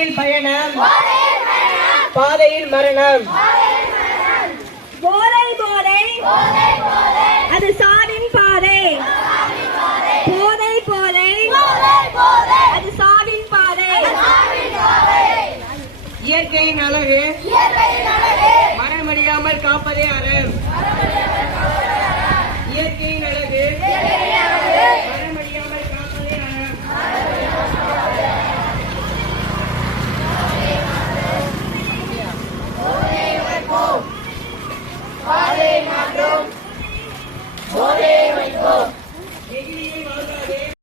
போதையில் பயணம், பாதையில் மரணம். போதை போதை அது சாவின் பாதை. போதை போதை அது சாவின் பாதை. இயற்கையின் அழகு மரணமடையாமல் காப்பதே அறம்.